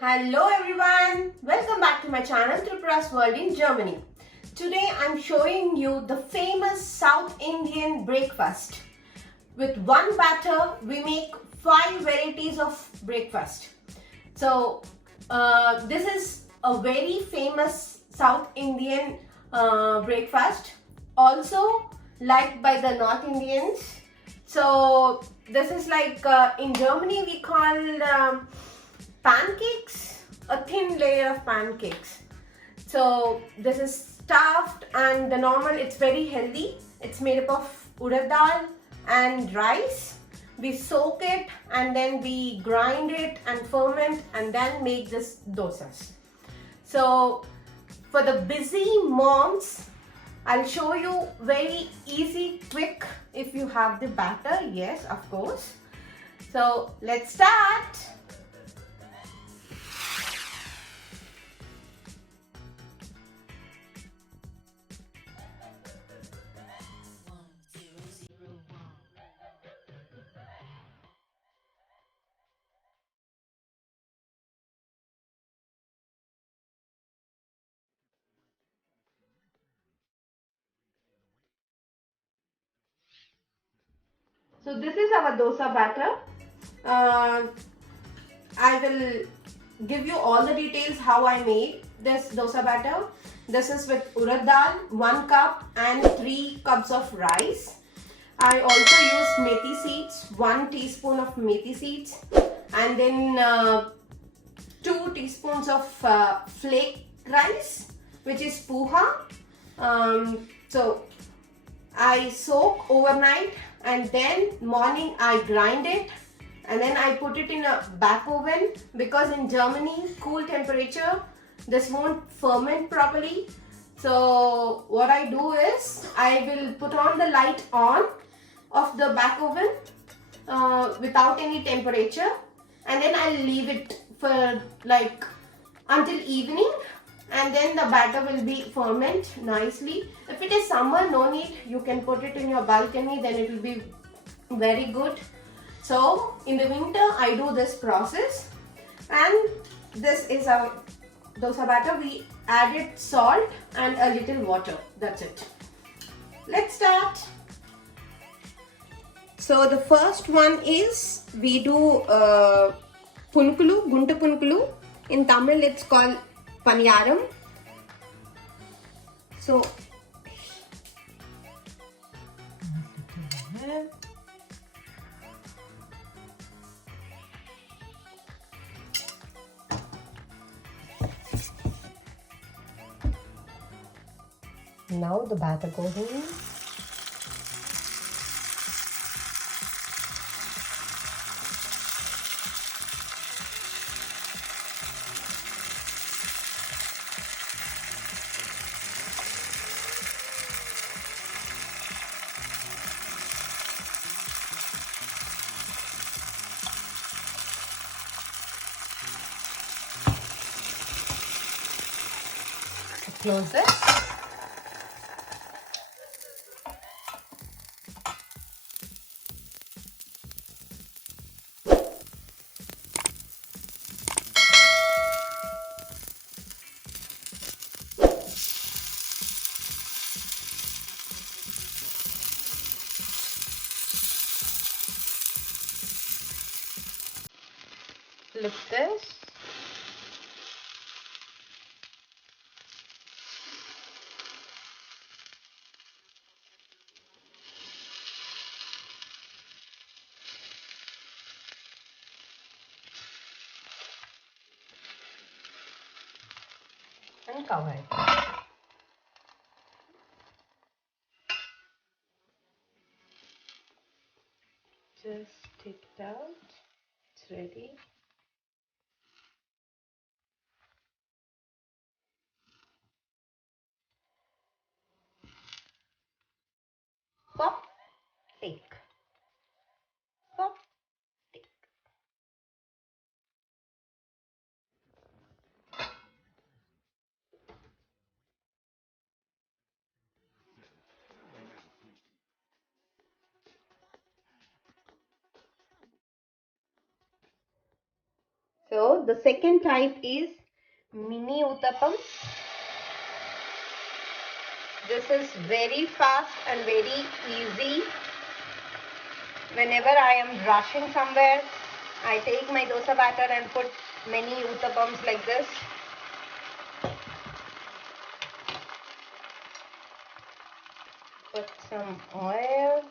Hello everyone, welcome back to my channel Tripura's World in Germany. Today I'm showing you the famous South Indian breakfast. With one batter we make 5 varieties of breakfast. So this is a very famous South Indian breakfast, also liked by the North Indians. So this is like in Germany we call pancakes, a thin layer of pancakes. So this is stuffed and the normal, it's very healthy. It's made up of urad dal and rice. We soak it and then we grind it and ferment and then make this dosas. So for the busy moms, I'll show you very easy, quick if you have the batter. Yes, of course. So let's start. So this is our dosa batter. Uh, I will give you all the details how I made this dosa batter. This is with urad dal, 1 cup and 3 cups of rice. I also used methi seeds, 1 teaspoon of methi seeds, and then 2 teaspoons of flake rice, which is puha. So I soak overnight and then morning I grind it and then I put it in a back oven, because in Germany cool temperature this won't ferment properly. So what I do is I will put on the light on of the back oven without any temperature, and then I'll leave it for like until evening, and then the batter will be ferment nicely. If it is summer, no need, you can put it in your balcony, then it will be very good. So in the winter I do this process, and this is our dosa batter. We added salt and a little water, that's it. Let's start. So the first one is we do punukulu, gunta punukulu. In Tamil it's called paniyaram. So now the batter goes in. Close it. Flip this. And cover it. Just take it out. It's ready. Pop, take. Pop, take. So the second type is mini uttapam. This is very fast and very easy. Whenever I am rushing somewhere, I take my dosa batter and put many uttapams like this. Put some oil.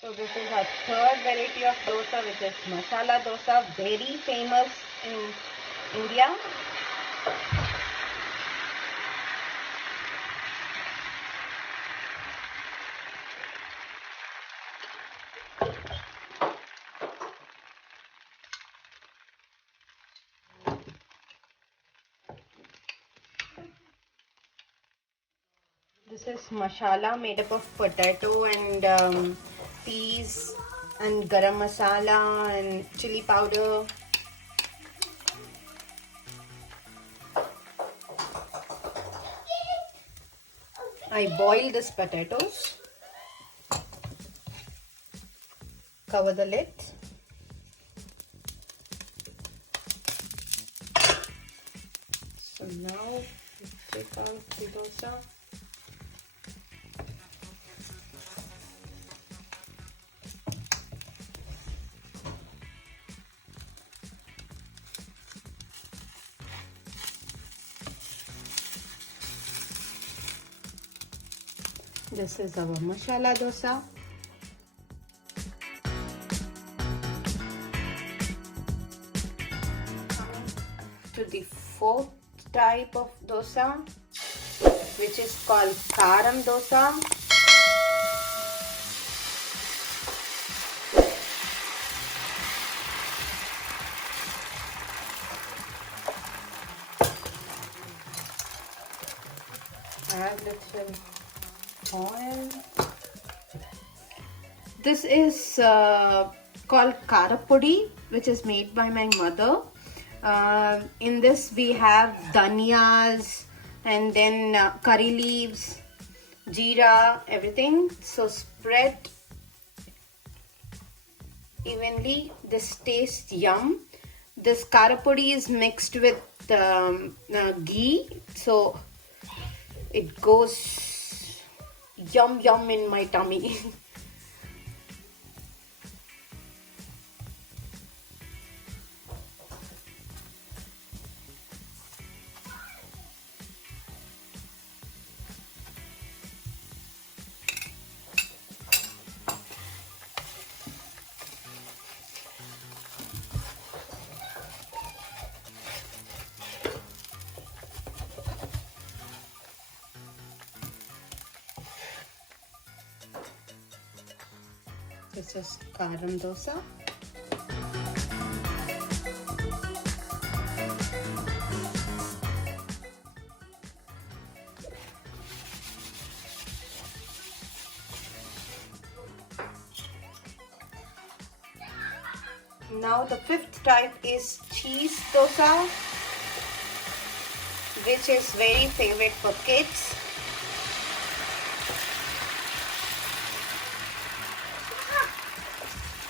So this is our third variety of dosa, which is masala dosa, very famous in India. This is masala made up of potato and peas and garam masala and chili powder. I boil these potatoes. Cover the lid. So now we take out the dosa. This is our masala dosa. To the fourth type of dosa, which is called karam dosa. Add little oil. This is called karapudi, which is made by my mother. In this we have dhaniyas and then curry leaves, jeera, everything. So spread evenly. This tastes yum. This karapudi is mixed with ghee, so it goes yum yum in my tummy. This is karam dosa. Now the fifth type is cheese dosa, which is very favorite for kids.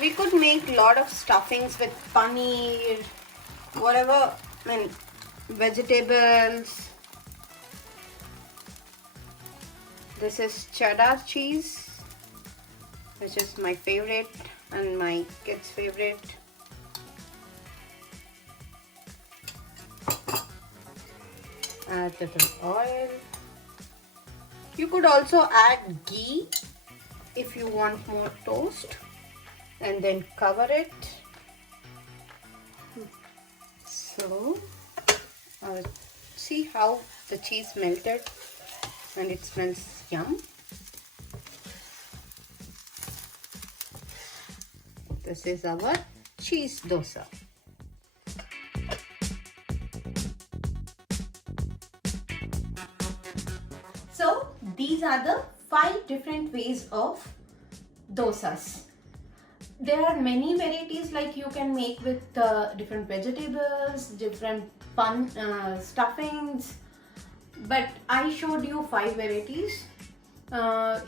We could make a lot of stuffings with paneer, whatever, vegetables. This is cheddar cheese, which is my favorite and my kids' favorite. Add little oil. You could also add ghee if you want more toast, and then cover it. So our see how the cheese melted and it smells yum. This is our cheese dosa. So these are the 5 different ways of dosas. There are many varieties, like you can make with different vegetables, different stuffings, but I showed you 5 varieties.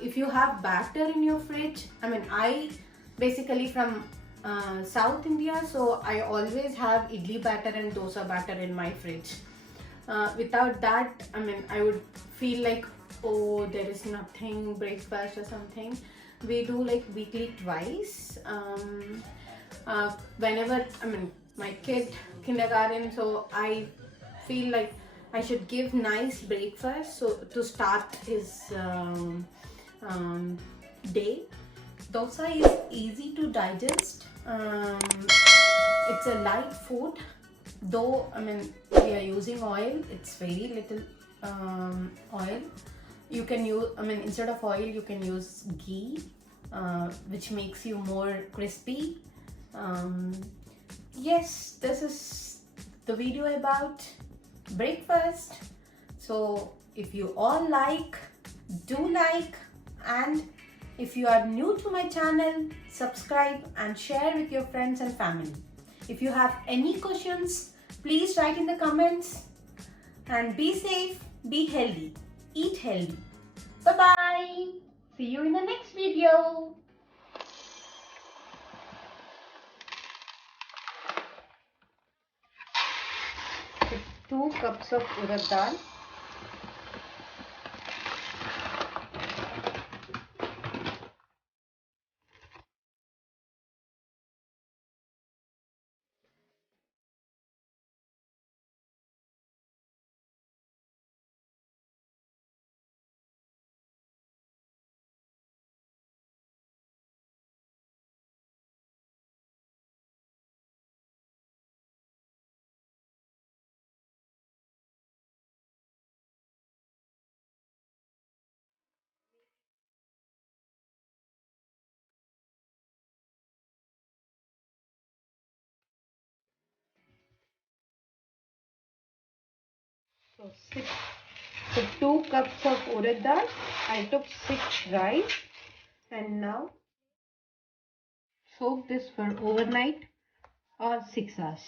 If you have batter in your fridge, I basically from South India, so I always have idli batter and dosa batter in my fridge. Without that, I would feel like, oh, there is nothing breakfast or something. We do like weekly twice. Whenever my kid kindergarten, so I feel like I should give nice breakfast so to start his day. Dosa is easy to digest. It's a light food, though we are using oil. It's very little oil. You can use, instead of oil you can use ghee, which makes you more crispy. Yes, this is the video about breakfast. So if you all like, do like, and if you are new to my channel, subscribe and share with your friends and family. If you have any questions, please write in the comments. And be safe, be healthy, eat healthy. Bye-bye. See you in the next video. With 2 cups of urad dal. So 2 cups of urad dal. I took 6 rice and now soak this for overnight or 6 hours.